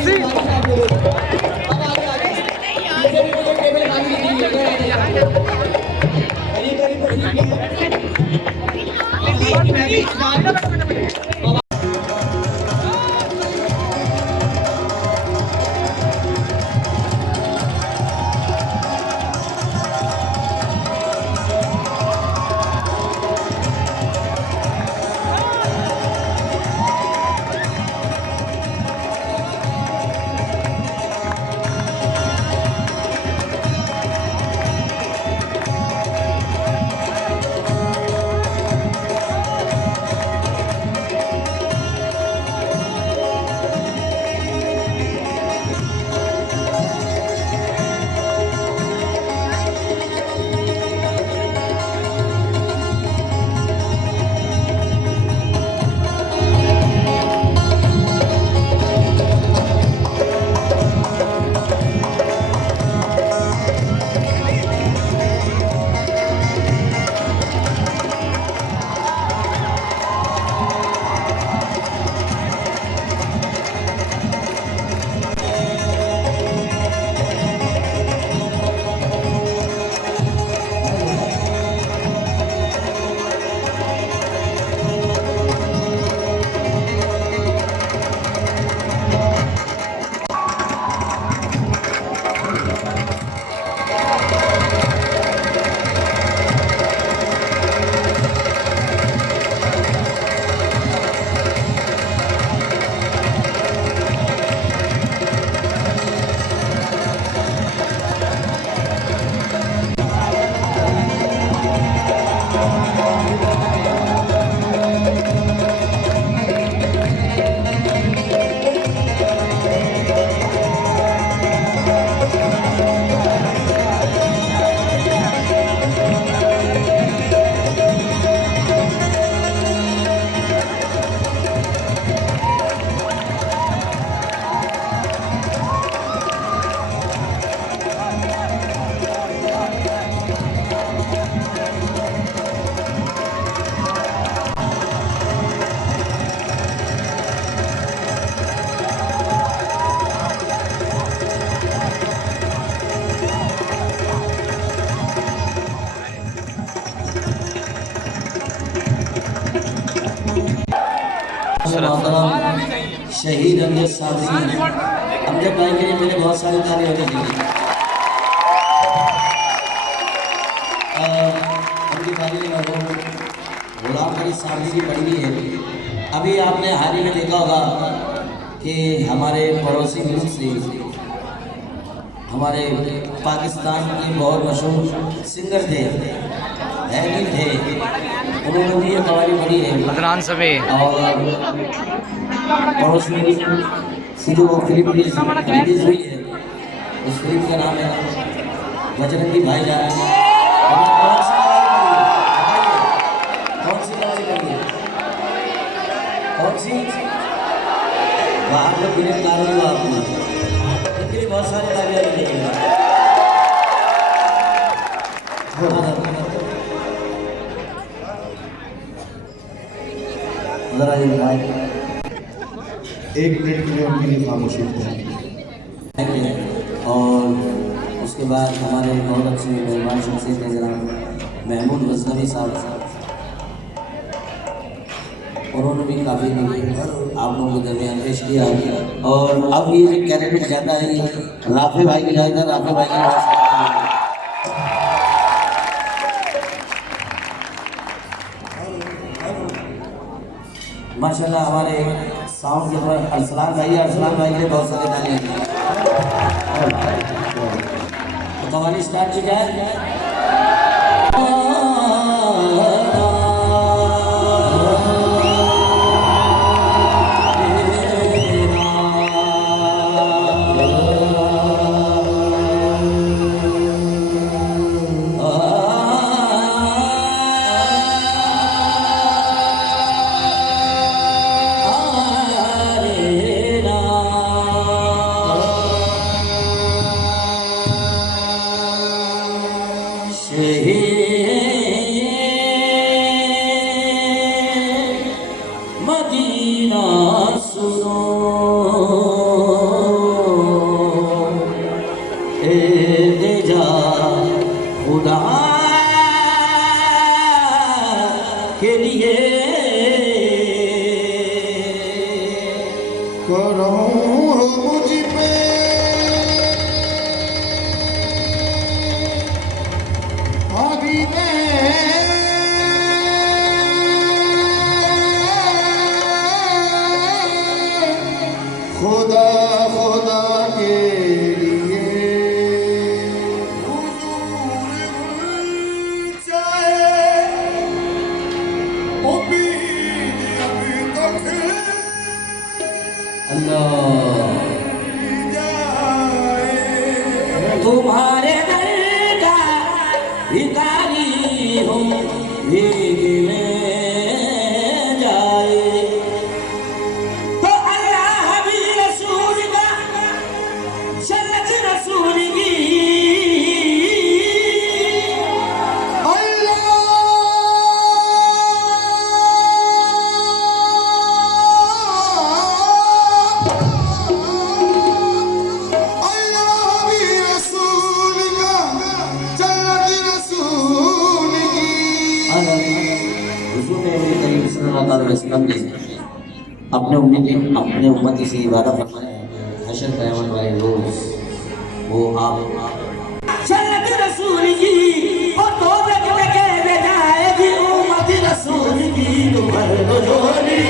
काजी शहीद साबरी अमजद भाई के लिए मेरे बहुत सारे ताली होने चाहिए। उनकी ताली गुलाम करी साबरी की पड़ी हुई है। अभी आपने हाल ही में देखा होगा कि हमारे पड़ोसी मुल्क से हमारे पाकिस्तान के बहुत मशहूर सिंगर थे, हैकिंग थे, उन्होंने भी ये कवाली पढ़ी है अदनान सभी और पड़ोस में सीधे वो फिल्म रिलीज हुई है। उस फिल्म का नाम है बजरंगी भाईजान। कौन सी कवाली पढ़ी है? कौन सी? वहाँ पर गिरफ्तार हुआ आपको, इनके लिए बहुत सारे तालियां मिलेंगे। एक मिनट के लिए उनके लिए खामोशी है। और उसके बाद हमारे बहुत अच्छे मेहमान शख्सियत है जनाब महमूद गजनवी साहब, उन्होंने भी काफ़ी आप लोगों के दरमियान पेश किया। और अब ये जो कैरेक्टर जाता है राफे भाई की जाएगा, राफे भाई की माशाल्लाह हमारे साउंड के ऊपर अरसलान भाई के लिए बहुत सारे तालियां हैं। तो कवाली स्टार्ट की जाए। मदीना सुनो करो हो मुझ पे आदि खुदा खुदा के लिए हुजूर चाहे उम्मीद अभी तक अल्लाह जाए तुम्हारे दर का भिखारी हूँ भीग में जाए तो अल्लाह भी रसूल का जन्नत रसूल की अपने उम्मती से वादा फरमाया हशर क़यामत वाले रोज वो आप जन्नत रसूल की और तो लगे जाएगी उम्मती रसूल की तो भर दो झोली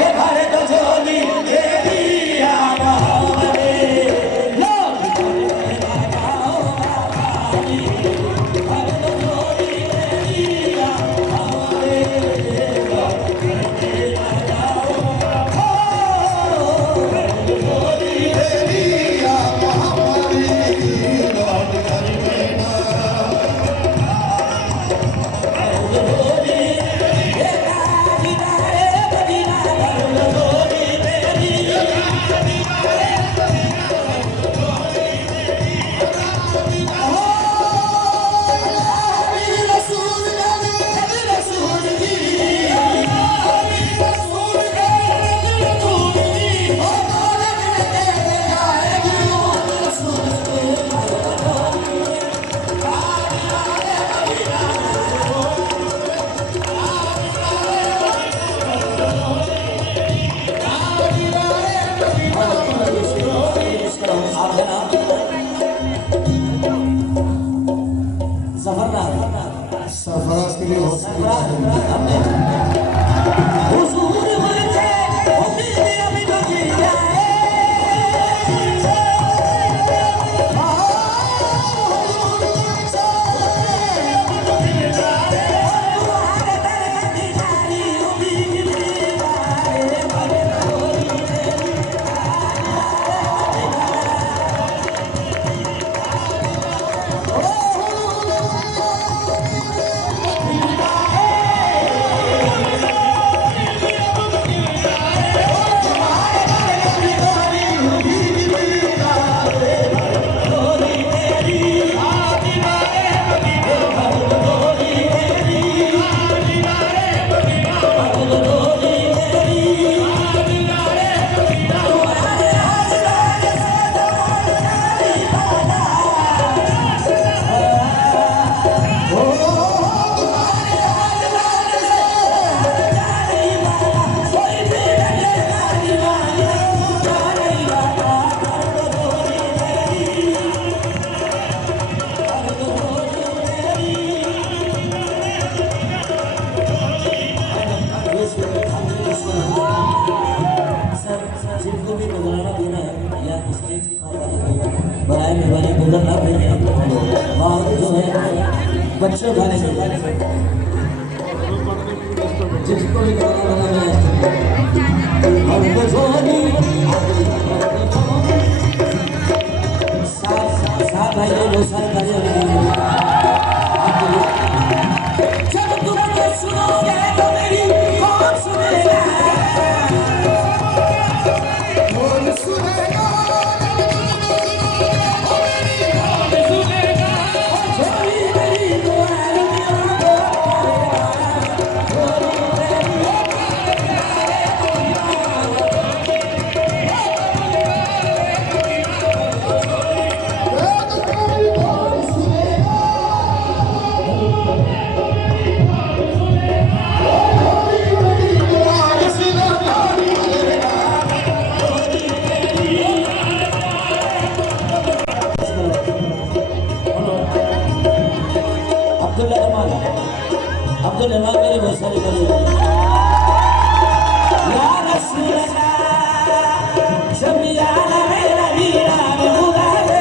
ये भर दो झोली तेरी आवाज़े लोग भर दो झोली तेरी आवाज़े सरफराज के लिए बहुत बच्चों गाने से जिसको भी गाना साथ भाई बहुत सारे कार्य जब तुम ये सुनोगे तो मेरी कौन सुनेगा कौन सुनेगा जमा करे बहुत सारी करे या रसूल अल्लाह शबियाना मेरा वीरा में खुदा दे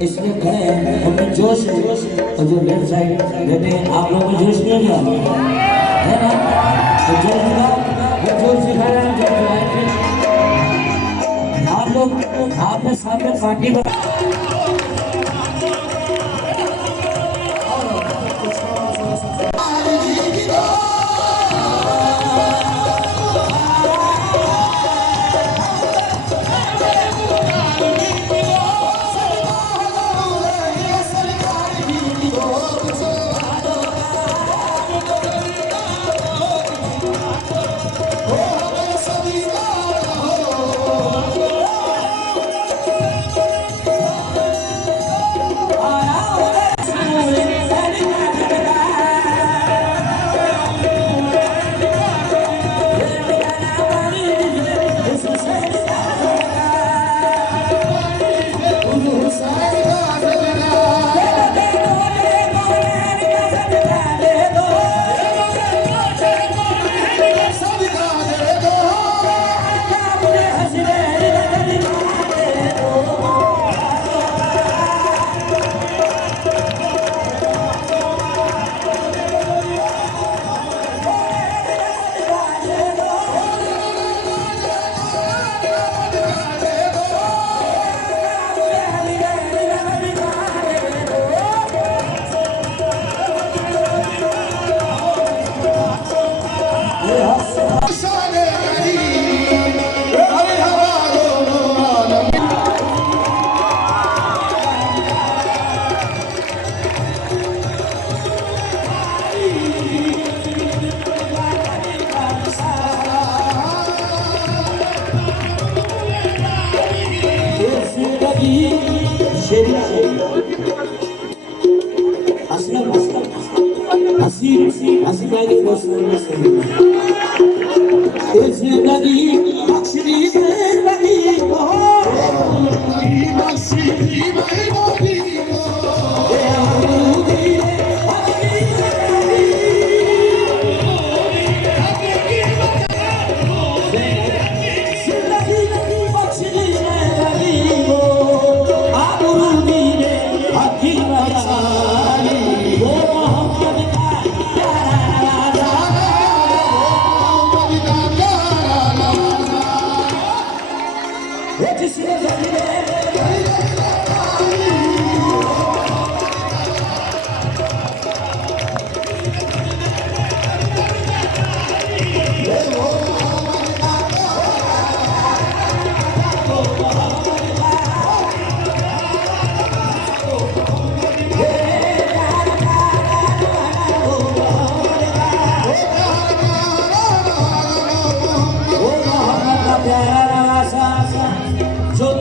इसमें खड़े हैं हमें जोश है और जो लेफ्ट साइड बैठे हैं आप लोगों को जोश नहीं गया है ना तो जोश दिखाओ जोश दिखा रहे हैं आप लोग आपने सामने पार्टी में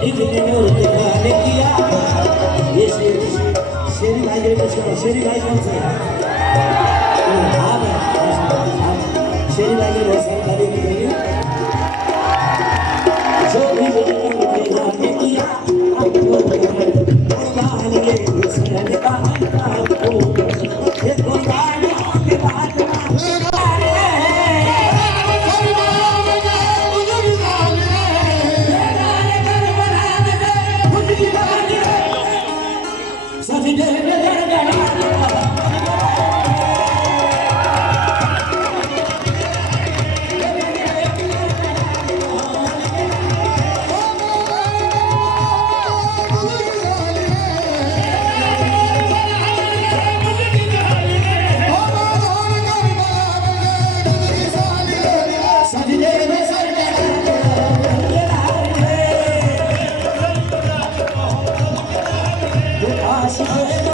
इतने नूर दिखाने किया ये शेरी भाई के लिए शेरी भाई कौन से आप शेरी भाई के बहुत सारे तारीफ करेंगे जो भी दिखाने किया कुर्बान के हुस्न का आपको ये कुर्बानियों के बाद आशिक